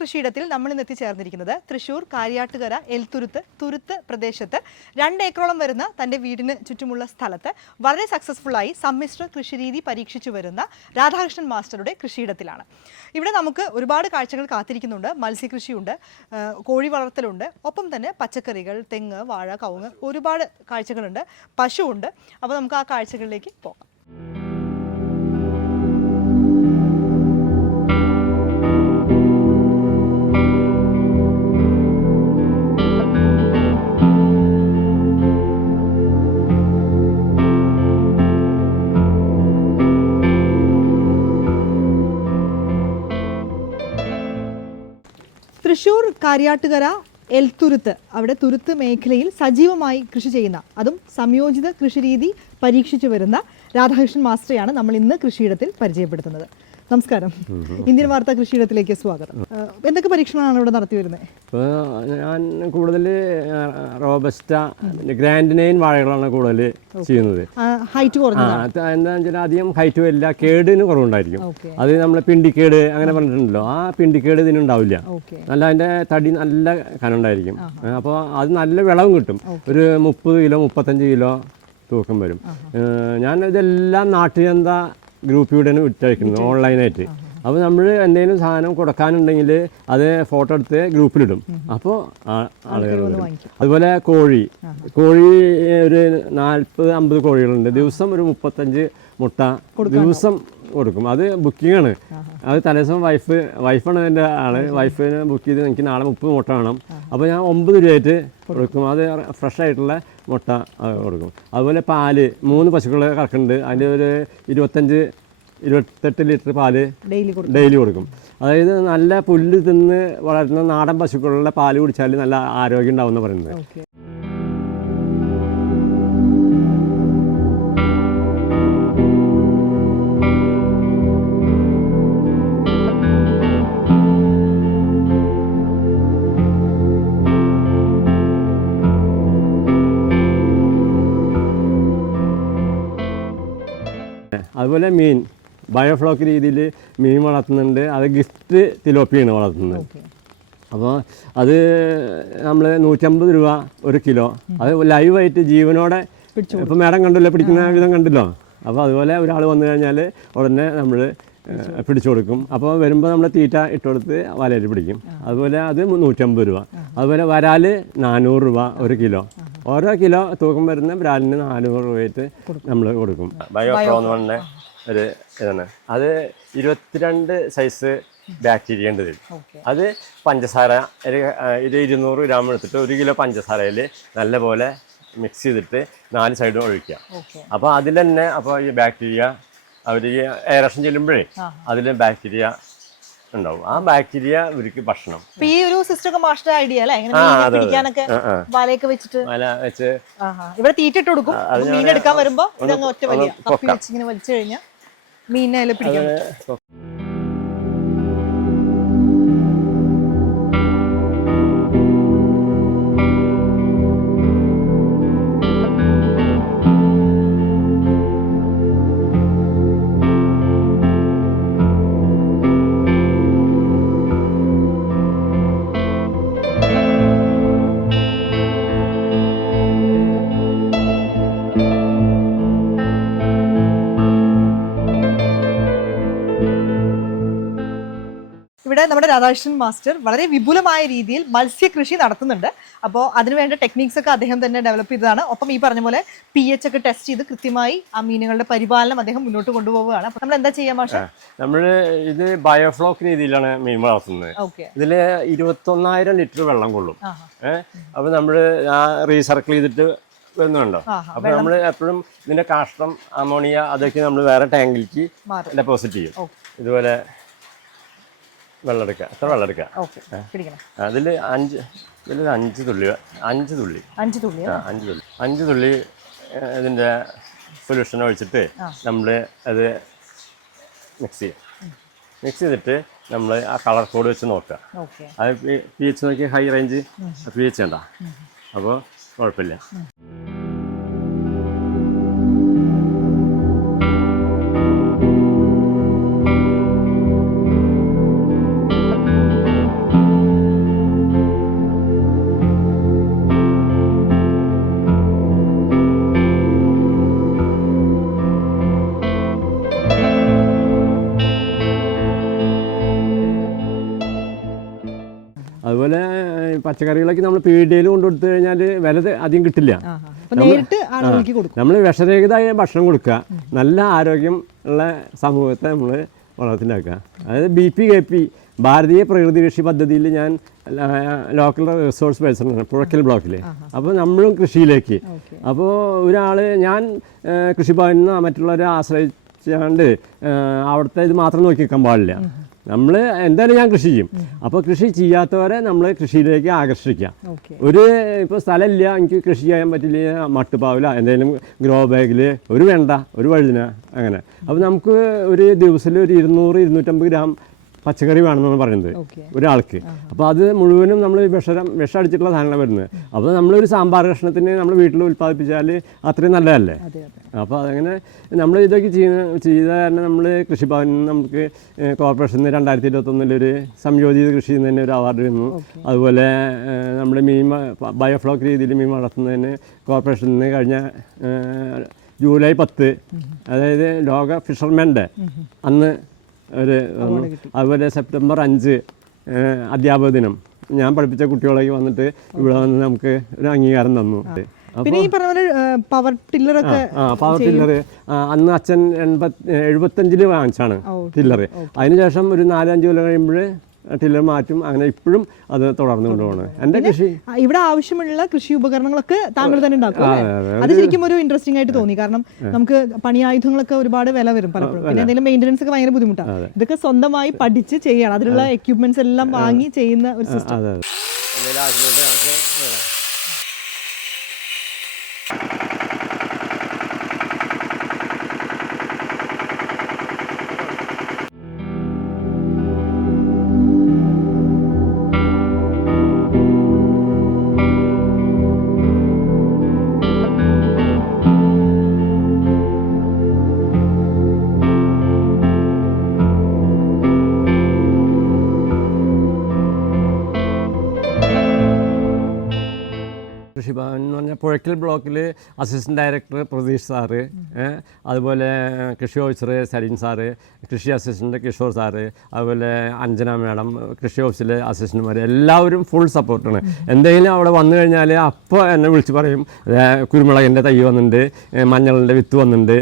കൃഷിയിടത്തിൽ നമ്മൾ ഇന്ന് എത്തിച്ചേർന്നിരിക്കുന്നത് തൃശൂർ കാര്യാട്ടുകര എൽത്തുരുത്ത് തുരുത്ത് പ്രദേശത്ത് രണ്ട് ഏക്കറോളം വരുന്ന തന്റെ വീടിന് ചുറ്റുമുള്ള സ്ഥലത്ത് വളരെ സക്സസ്ഫുള്ളായി സമ്മിശ്ര കൃഷിരീതി പരീക്ഷിച്ചു വരുന്ന രാധാകൃഷ്ണൻ മാസ്റ്ററുടെ കൃഷിയിടത്തിലാണ്. ഇവിടെ നമുക്ക് ഒരുപാട് കാഴ്ചകൾ കാത്തിരിക്കുന്നുണ്ട്. മത്സ്യകൃഷിയുണ്ട് കോഴി വളർത്തലുണ്ട് ഒപ്പം തന്നെ പച്ചക്കറികൾ തെങ്ങ് വാഴ കവുങ്ങ് ഒരുപാട് കാഴ്ചകളുണ്ട്. പശുവുണ്ട്. അപ്പോൾ നമുക്ക് ആ കാഴ്ചകളിലേക്ക് പോകാം. കാര്യാട്ടുകര എൽത്തുരുത്ത്. അവിടെ തുരുത്ത് മേഖലയിൽ സജീവമായി കൃഷി ചെയ്യുന്ന അതും സംയോജിത കൃഷിരീതി പരീക്ഷിച്ചു വരുന്ന രാധാകൃഷ്ണൻ മാസ്റ്ററെയാണ് നമ്മൾ ഇന്ന് കൃഷിയിടത്തിൽ പരിചയപ്പെടുത്തുന്നത്. നമസ്കാരം. ഇന്ത്യൻ വാർത്താ കൃഷിയിടത്തിലേക്ക് സ്വാഗതം. എന്തൊക്കെ പരീക്ഷണമാണ് ഇവിടെ നടത്തി വരുന്നത് ഇപ്പോൾ ഞാൻ കൂടുതൽ റോബസ്റ്റ ഗ്രാൻഡ് നൈൻ വാഴകളാണ് കൂടുതൽ ചെയ്യുന്നത്. ഹൈറ്റ് എന്താണെന്ന് വെച്ചാൽ അധികം ഹൈറ്റ് വരില്ല കേടിന് കുറവുണ്ടായിരിക്കും. അത് നമ്മൾ പിണ്ടിക്കേട് അങ്ങനെ പറഞ്ഞിട്ടുണ്ടല്ലോ. ആ പിണ്ടിക്കേട് ഇതിനുണ്ടാവില്ല. ഉണ്ടാവില്ല നല്ല അതിന്റെ തടി നല്ല കനുണ്ടായിരിക്കും അപ്പോൾ അത് നല്ല വിളവും കിട്ടും. ഒരു മുപ്പത് കിലോ മുപ്പത്തഞ്ച് കിലോ തൂക്കം വരും. ഞാൻ ഇതെല്ലാം നാട്ടുചന്ത ഗ്രൂപ്പിലൂടെയാണ് വിട്ടയക്കുന്നത് ഓൺലൈനായിട്ട് അപ്പോൾ നമ്മൾ എന്തെങ്കിലും സാധനം കൊടുക്കാനുണ്ടെങ്കിൽ അത് ഫോട്ടോ എടുത്ത് ഗ്രൂപ്പിലിടും അപ്പോൾ ആളുകൾ വരും അതുപോലെ കോഴി. കോഴി ഒരു നാൽപ്പത് അമ്പത് കോഴികളുണ്ട്. ദിവസം ഒരു മുപ്പത്തഞ്ച് മുട്ട. ദിവസം കൊടുക്കും. അത് ബുക്കിംഗ് ആണ്. അത് തലേദിവസം വൈഫ് വൈഫാണ് എന്റെ ആൾ. വൈഫിന് ബുക്ക് ചെയ്ത് എനിക്ക് നാളെ മുപ്പത് മുട്ട വേണം. അപ്പോൾ ഞാൻ ഒമ്പത് രൂപയായിട്ട് കൊടുക്കും. അത് ഫ്രഷ് ആയിട്ടുള്ള മുട്ട കൊടുക്കും. അതുപോലെ പാൽ മൂന്ന് പശുക്കളെ കറക്കുന്നുണ്ട്. അതിന്റെ ഒരു ഇരുപത്തഞ്ച് ഇരുപത്തെട്ട് ലിറ്റർ പാൽ ഡെയിലി കൊടുക്കും. അതായത് നല്ല പുല്ല് തിന്ന് വളരുന്ന നാടൻ പശുക്കളുടെ പാൽ കുടിച്ചാൽ നല്ല ആരോഗ്യം ഉണ്ടാവും എന്ന് പറയുന്നത്. അതുപോലെ മീൻ ബയോഫ്ലോക്ക് രീതിയിൽ മീൻ വളർത്തുന്നുണ്ട്. അത് ഗിഫ്റ്റ് തിലോപ്പിയാണ് വളർത്തുന്നത്. അപ്പോൾ അത് നമ്മൾ നൂറ്റമ്പത് രൂപ ഒരു കിലോ. അത് ലൈവായിട്ട് ജീവനോടെ ഇപ്പം മേടം കണ്ടല്ലോ പിടിക്കുന്ന വിധം കണ്ടല്ലോ. അപ്പോൾ അതുപോലെ ഒരാൾ വന്നു കഴിഞ്ഞാൽ ഉടനെ നമ്മൾ പിടിച്ചു കൊടുക്കും. അപ്പോൾ വരുമ്പോൾ നമ്മൾ തീറ്റ ഇട്ട് കൊടുത്ത് വലയിൽ പിടിക്കും. അതുപോലെ അത് നൂറ്റമ്പത് രൂപ. അതുപോലെ വരാൽ നാനൂറ് രൂപ ഒരു കിലോ. ഓരോ കിലോ തൂക്കം വരുന്ന വരാലിന് നാനൂറ് രൂപയായിട്ട് നമ്മൾ കൊടുക്കും. ഒരു ഇതാണ്. അത് ഇരുപത്തിരണ്ട് സൈസ് ബാക്ടീരിയ ഉണ്ട് ഇതിൽ. അത് പഞ്ചസാര ഒരു ഇരുന്നൂറ് ഗ്രാം എടുത്തിട്ട് ഒരു കിലോ പഞ്ചസാരയിൽ നല്ലപോലെ മിക്സ് ചെയ്തിട്ട് നാല് സൈഡും ഒഴിക്കുക. അപ്പോൾ അതിൽ തന്നെ അപ്പോൾ ഈ ബാക്ടീരിയ അവർ ഈ എയറേഷൻ ചെല്ലുമ്പോഴേ അതിൽ ബാക്ടീരിയ ഉണ്ടാവും. ആ ബാക്ടീരിയ ഇവർക്ക് ഭക്ഷണം. ഈ ഒരു സിസ്റ്റർ മാസ്റ്റർ ഐഡിയ അല്ലേ. പിടിക്കാനൊക്കെ. വലയൊക്കെ വെച്ചിട്ട്? വല വെച്ച്. ഇവിടെ തീറ്റിട്ട് കൊടുക്കും. മീൻ എടുക്കാൻ വരുമ്പോ ഒറ്റ വലിയ കപ്പി വെച്ചിങ്ങനെ വലിച്ചു കഴിഞ്ഞാൽ മീനിനെ അതിൽ ഇവിടെ നമ്മുടെ രാധാകൃഷ്ണൻ മാസ്റ്റർ വളരെ വിപുലമായ രീതിയിൽ മത്സ്യകൃഷി നടത്തുന്നുണ്ട്. അപ്പോൾ അതിനുവേണ്ട ടെക്നീക്സ് ഒക്കെ അദ്ദേഹം തന്നെ ഡെവലപ്പ് ചെയ്തതാണ്. ഒപ്പം ഈ പറഞ്ഞ പോലെ പി എച്ച് ഒക്കെ ടെസ്റ്റ് ചെയ്ത് കൃത്യമായി ആ മീനുകളുടെ പരിപാലനം അദ്ദേഹം മുന്നോട്ട് കൊണ്ടുപോവുകയാണ്. അപ്പോൾ നമ്മൾ എന്താ ചെയ്യാം മാഷ? നമ്മൾ ഇത് ബയോഫ്ലോക്ക് രീതിയിലാണ് മീൻ വളർത്തുന്നത്. ഇതിൽ ഇരുപത്തൊന്നായിരം ലിറ്റർ വെള്ളം കൊള്ളും. അപ്പോൾ നമ്മൾ ആ റീസർക്കിൾ ചെയ്തിട്ട് വരുന്നുണ്ടോ അപ്പൊ നമ്മൾ എപ്പോഴും ഇതിന്റെ കാഷ്ടം അമോണിയ അതൊക്കെ നമ്മൾ വേറെ ടാങ്കിലേക്ക് ഡെപ്പോസിറ്റ് ചെയ്യും. ഇതുപോലെ വെള്ളം എടുക്കുക എത്ര വെള്ളം എടുക്കുക അതിൽ അഞ്ച് ഇതിൽ അഞ്ച് തുള്ളി അഞ്ച് തുള്ളി. അഞ്ച് തുള്ളി ആ അഞ്ച് തുള്ളി. അഞ്ച് തുള്ളി ഇതിന്റെ സൊല്യൂഷൻ ഒഴിച്ചിട്ട് നമ്മൾ അത് മിക്സ് ചെയ്യും. മിക്സ് ചെയ്തിട്ട് നമ്മൾ ആ കളർ കോഡ് വെച്ച് നോക്കുക. അത് പി എച്ച് നോക്കി ഹൈ റേഞ്ച് പി എച്ച് ഉണ്ടോ അപ്പോൾ കുഴപ്പമില്ല. പച്ചക്കറികളൊക്കെ നമ്മൾ പീടികയിൽ കൊണ്ടു കൊടുത്തു കഴിഞ്ഞാൽ വില അധികം കിട്ടില്ല. നമ്മൾ വിഷരഹിതമായ ഭക്ഷണം കൊടുക്കുക. നല്ല ആരോഗ്യം ഉള്ള സമൂഹത്തെ നമ്മൾ വളർത്തിണ്ടാക്കുക. അതായത് ബി പി കെ പി ഭാരതീയ പ്രകൃതി കൃഷി പദ്ധതിയിൽ ഞാൻ ലോക്കൽ റിസോഴ്സ് പേഴ്സണാണ് പുഴക്കൽ ബ്ലോക്കിൽ അപ്പോൾ നമ്മളും കൃഷിയിലേക്ക്. അപ്പോൾ ഒരാൾ ഞാൻ കൃഷിഭവനിൽ നിന്ന് മറ്റുള്ളവരെ ആശ്രയിച്ചാണ്ട് അവിടുത്തെ ഇത് മാത്രം നോക്കി നിൽക്കാൻ പാടില്ല. നമ്മൾ എന്തായാലും ഞാൻ കൃഷി ചെയ്യും. അപ്പോൾ കൃഷി ചെയ്യാത്തവരെ നമ്മൾ കൃഷിയിലേക്ക് ആകർഷിക്കാം ഒരു ഇപ്പോൾ സ്ഥലമില്ല എനിക്ക് കൃഷി ചെയ്യാൻ പറ്റില്ല മട്ടുപാവില എന്തെങ്കിലും ഗ്രോ ബാഗിൽ ഒരു വെണ്ട ഒരു വഴുതിന അങ്ങനെ. അപ്പോൾ നമുക്ക് ഒരു ദിവസത്തിൽ ഒരു ഇരുന്നൂറ് ഇരുന്നൂറ്റമ്പത് ഗ്രാം പച്ചക്കറി വേണമെന്നാണ് പറയുന്നത്. ഒരാൾക്ക്. അപ്പോൾ അത് മുഴുവനും നമ്മൾ വിഷം വിഷം അടിച്ചിട്ടുള്ള സാധനങ്ങളാണ് വരുന്നത്. അപ്പോൾ നമ്മളൊരു സാമ്പാർ കഷ്ണത്തിന് നമ്മൾ വീട്ടിൽ ഉൽപ്പാദിപ്പിച്ചാൽ അത്രയും നല്ലതല്ലേ? അപ്പോൾ അതങ്ങനെ നമ്മൾ ഇതൊക്കെ ചെയ്യുന്ന ചെയ്ത കാരണം നമ്മൾ കൃഷിഭവനിൽ നിന്ന് നമുക്ക് കോർപ്പറേഷനിൽ നിന്ന് രണ്ടായിരത്തി ഇരുപത്തൊന്നിലൊരു സംയോജിത കൃഷി തന്നെ ഒരു അവാർഡ് വന്നു. അതുപോലെ നമ്മൾ മീൻ ബയോഫ്ലോക്ക് രീതിയിൽ മീൻ വളർത്തുന്നതിന് കോർപ്പറേഷനിൽ നിന്ന് കഴിഞ്ഞ ജൂലൈ പത്ത്. അതായത് ലോക ഫിഷർമാന്റെ അന്ന് ഒരു. അതുപോലെ സെപ്റ്റംബർ അഞ്ച് അധ്യാപക ദിനം. ഞാൻ പഠിപ്പിച്ച കുട്ടികളൊക്കെ വന്നിട്ട് ഇവിടെ വന്ന് നമുക്ക് ഒരു അംഗീകാരം തന്നു. പിന്നെ ഈ പറഞ്ഞ പോലെ പവർ ടില്ലർ ഒക്കെ പവർ ടില്ലർ അന്ന് അച്ഛൻ എൺപത് എഴുപത്തഞ്ചിൽ വാങ്ങിച്ചാണ് ടില്ലർ അതിനുശേഷം ഒരു നാലഞ്ച് കൊല്ലം കഴിയുമ്പോൾ ടില്ലർ മാറ്റും അങ്ങനെ ഇപ്പോഴും അത് തുടർന്നു കൊണ്ടുപോകണം എന്റെ കൃഷി ഇവിടെ ആവശ്യമുള്ള കൃഷി ഉപകരണങ്ങളൊക്കെ താങ്കൾ തന്നെ ഉണ്ടാക്കും അത് ശരിക്കും ഒരു ഇൻട്രസ്റ്റിംഗ് ആയിട്ട് തോന്നി. കാരണം നമുക്ക് പണിയായുധങ്ങളൊക്കെ ഒരുപാട് വില വരും പലപ്പോഴും. പിന്നെ എന്തെങ്കിലും മെയിന്റനൻസ് ഒക്കെ ഭയങ്കര ബുദ്ധിമുട്ടാണ് ഇതൊക്കെ സ്വന്തമായി പഠിച്ച് ചെയ്യണം. അതിലുള്ള എക്യുപ്മെന്റ്സ് എല്ലാം വാങ്ങി ചെയ്യുന്ന ഒരു സിസ്റ്റം കൃഷിഭവൻ എന്ന് പറഞ്ഞാൽ പുഴയ്ക്കൽ ബ്ലോക്കിൽ അസിസ്റ്റന്റ് ഡയറക്ടർ പ്രതീഷ് സാറ് അതുപോലെ കൃഷി ഓഫീസർ സരിൻ സാറ് കൃഷി അസിസ്റ്റന്റ് കിഷോർ സാറ് അതുപോലെ അഞ്ജന മാഡം കൃഷി ഓഫീസിലെ അസിസ്റ്റന്റുമാർ എല്ലാവരും ഫുൾ സപ്പോർട്ടാണ്. എന്തെങ്കിലും അവിടെ വന്നു കഴിഞ്ഞാൽ അപ്പോൾ എന്നെ വിളിച്ച് പറയും "ദേ, കുരുമുളകിന്റെ തൈ വന്നിട്ടുണ്ട് മഞ്ഞളിന്റെ വിത്ത് വന്നിട്ടുണ്ട്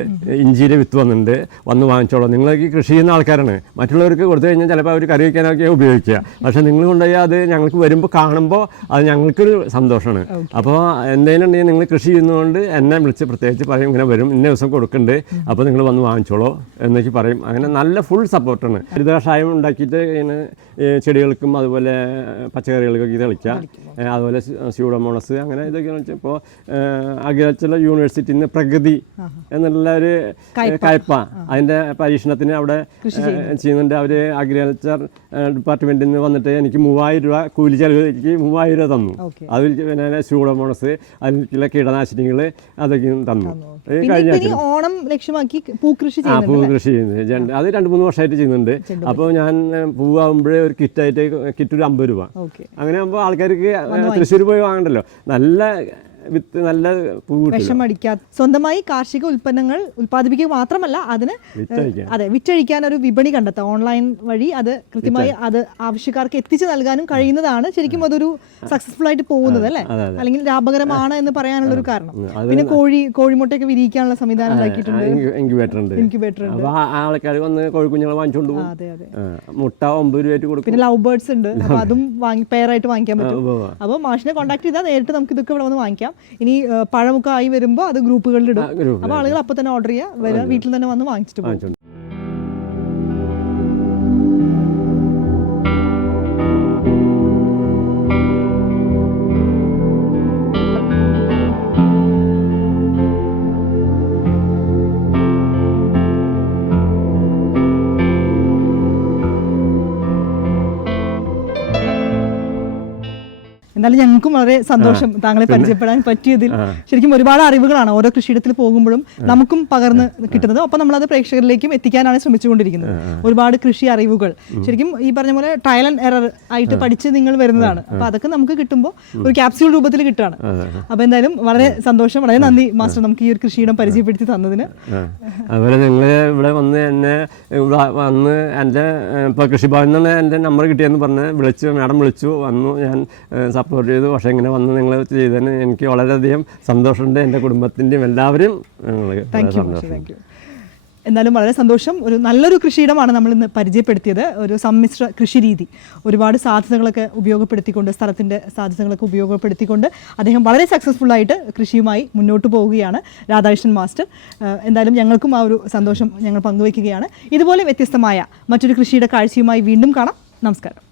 ഇഞ്ചിയുടെ വിത്ത് വന്നിട്ടുണ്ട് വന്ന് വാങ്ങിച്ചോളൂ. നിങ്ങൾക്ക് കൃഷി ചെയ്യുന്ന ആൾക്കാരാണ്. മറ്റുള്ളവർക്ക് കൊടുത്തു കഴിഞ്ഞാൽ ചിലപ്പോൾ അവർ കറി വയ്ക്കാനൊക്കെ ഉപയോഗിക്കുക. പക്ഷേ നിങ്ങൾ കൊണ്ടുപോയി അത് ഞങ്ങൾക്ക് വരുമ്പോൾ കാണുമ്പോൾ അത് ഞങ്ങൾക്കൊരു സന്തോഷമാണ്. അപ്പോൾ എന്തെങ്കിലും ഉണ്ടെങ്കിൽ നിങ്ങൾ കൃഷി ചെയ്യുന്നതുകൊണ്ട് എന്നെ വിളിച്ച് പ്രത്യേകിച്ച് പറയും ഇങ്ങനെ വരും ഇന്ന ദിവസം കൊടുക്കുന്നുണ്ട് അപ്പോൾ നിങ്ങൾ വന്ന് വാങ്ങിച്ചോളോ എന്നൊക്കെ പറയും. അങ്ങനെ നല്ല ഫുൾ സപ്പോർട്ടാണ് ഹരിതകഷായം ഉണ്ടാക്കിയിട്ട് ഇങ്ങനെ ചെടികൾക്കും അതുപോലെ പച്ചക്കറികൾക്കൊക്കെ ഇത് കളിക്കാം. അതുപോലെ സ്യൂഡോമോണസ് അങ്ങനെ ഇതൊക്കെ ഇപ്പോൾ അഗ്രികൾച്ചറൽ യൂണിവേഴ്സിറ്റിയിൽ നിന്ന് പ്രഗതി എന്നുള്ള ഒരു കയ്പ. അതിന്റെ പരീക്ഷണത്തിന് അവിടെ ചെയ്യുന്നുണ്ട്. അവർ അഗ്രികൾച്ചർ ഡിപ്പാർട്ട്മെന്റിൽ നിന്ന് വന്നിട്ട് എനിക്ക് മൂവായിരം രൂപ കൂലി ചെലവ് എനിക്ക് മൂവായിരം രൂപ തന്നു. അതിൽ പിന്നെ സ്യൂഡോമോണസ് ചില കീടനാശിനികൾ അതൊക്കെ തന്നു. കഴിഞ്ഞ ഓണം ലക്ഷ്യമാക്കി പൂക്കൃഷി ആ ചെയ്യുന്നുണ്ട് പൂ കൃഷി ചെയ്യുന്നത് അത് രണ്ട് മൂന്ന് വർഷമായിട്ട് ചെയ്യുന്നുണ്ട്. അപ്പോൾ ഞാൻ പൂവാകുമ്പോഴേ ഒരു കിറ്റായിട്ട് കിറ്റ് ഒരു അമ്പത് രൂപ. അങ്ങനെ ആകുമ്പോൾ ആൾക്കാർക്ക് തൃശ്ശൂർ പോയി വാങ്ങണ്ടല്ലോ. നല്ല വിത്ത് നല്ല പൂ കിട്ടില്ല. വിഷം സ്വന്തമായി കാർഷിക ഉൽപ്പന്നങ്ങൾ ഉൽപ്പാദിപ്പിക്കുക മാത്രമല്ല അതിന് അതെ വിറ്റഴിക്കാൻ ഒരു വിപണി കണ്ടെത്താം ഓൺലൈൻ വഴി അത് കൃത്യമായി അത് ആവശ്യക്കാർക്ക് എത്തിച്ചു നൽകാനും കഴിയുന്നതാണ് ശരിക്കും അതൊരു സക്സസ്ഫുൾ ആയിട്ട് പോകുന്നത് അല്ലേ. അല്ലെങ്കിൽ ലാഭകരമാണ് എന്ന് പറയാനുള്ള ഒരു കാരണം. പിന്നെ കോഴി കോഴിമുട്ടയൊക്കെ വിരിയിക്കാനുള്ള സംവിധാനം ഉണ്ടാക്കിയിട്ടുണ്ട്. ഇൻക്യുബേറ്റർ ഉണ്ട്. ആൾക്കാർ വന്ന് കോഴിക്കുഞ്ഞുങ്ങളെ വാങ്ങിച്ചുകൊണ്ട് പോകും മുട്ട ഒമ്പത് രൂപ കൊടുക്കും. പിന്നെ ലവ് ബേർഡ്സ് ഉണ്ട്. അതും. വാങ്ങി പെയറായിട്ട് വാങ്ങിക്കാൻ പറ്റും. അപ്പോൾ മാഷിനെ കോൺടാക്ട് ചെയ്താൽ നേരിട്ട് നമുക്ക് ഇതൊക്കെ ഇവിടെ വന്ന് വാങ്ങിക്കാം. ഇനി പഴമൊക്കെ ആയി വരുമ്പോൾ അത് ഗ്രൂപ്പുകളിൽ ഇടും. ആ, അപ്പോൾ ആളുകൾ അപ്പോൾ തന്നെ ഓർഡർ ചെയ്യുക വരിക വീട്ടിൽ തന്നെ വന്ന് വാങ്ങിച്ചിട്ട് പോകും. എന്തായാലും ഞങ്ങൾക്കും വളരെ സന്തോഷം താങ്കളെ പരിചയപ്പെടാൻ പറ്റിയതിൽ ശരിക്കും ഒരുപാട് അറിവുകളാണ് ഓരോ കൃഷിയിടത്തിൽ പോകുമ്പോഴും നമുക്കും പകർന്ന് കിട്ടുന്നത്. ഒപ്പം നമ്മളത് പ്രേക്ഷകരിലേക്കും എത്തിക്കാനാണ് ശ്രമിച്ചുകൊണ്ടിരിക്കുന്നത്. ഒരുപാട് കൃഷി അറിവുകൾ. ശരിക്കും ഈ പറഞ്ഞ പോലെ ട്രയൽ ആൻഡ് എറർ ആയിട്ട് പഠിച്ച് നിങ്ങൾ വരുന്നതാണ്. അപ്പോൾ അതൊക്കെ നമുക്ക് കിട്ടുമ്പോൾ ഒരു ക്യാപ്സ്യൂൾ രൂപത്തിൽ കിട്ടുകയാണ്. അപ്പോൾ എന്തായാലും വളരെ സന്തോഷം വളരെ നന്ദി മാസ്റ്റർ നമുക്ക് ഈ ഒരു കൃഷിയിടം പരിചയപ്പെടുത്തി തന്നതിന്. അതുപോലെ നിങ്ങൾ ഇവിടെ വന്ന് എന്നെ ഇവിടെ വന്ന് എന്റെ ഇപ്പോൾ കൃഷിഭവനിൽ നിന്ന് എന്റെ നമ്പർ കിട്ടിയെന്ന് പറഞ്ഞ് വിളിച്ചു മാഡം വിളിച്ചു വന്നു ഞാൻ സപ്പോർട്ട് ചെയ്തു പക്ഷേ ഇങ്ങനെ വന്ന് നിങ്ങൾ ചെയ്തതിന് എനിക്ക് വളരെയധികം സന്തോഷമുണ്ട് എന്റെ കുടുംബത്തിന്റെയും എല്ലാവരും. സന്തോഷം. എന്നാലും വളരെ സന്തോഷം. ഒരു നല്ലൊരു കൃഷിയിടമാണ് നമ്മൾ ഇന്ന് പരിചയപ്പെടുത്തിയത്. ഒരു സമ്മിശ്ര കൃഷി രീതി ഒരുപാട് സാധ്യതകളൊക്കെ ഉപയോഗപ്പെടുത്തിക്കൊണ്ട് സ്ഥലത്തിന്റെ സാധ്യതകളൊക്കെ ഉപയോഗപ്പെടുത്തിക്കൊണ്ട് അദ്ദേഹം വളരെ സക്സസ്ഫുൾ ആയിട്ട് കൃഷിയുമായി മുന്നോട്ട് പോവുകയാണ്. രാധാകൃഷ്ണൻ മാസ്റ്റർ എന്തായാലും ഞങ്ങൾക്കും ആ ഒരു സന്തോഷം ഞങ്ങൾ പങ്കുവയ്ക്കുകയാണ്. ഇതുപോലെ വ്യത്യസ്തമായ മറ്റൊരു കൃഷിയുടെ കാഴ്ചയുമായി വീണ്ടും കാണാം. നമസ്കാരം.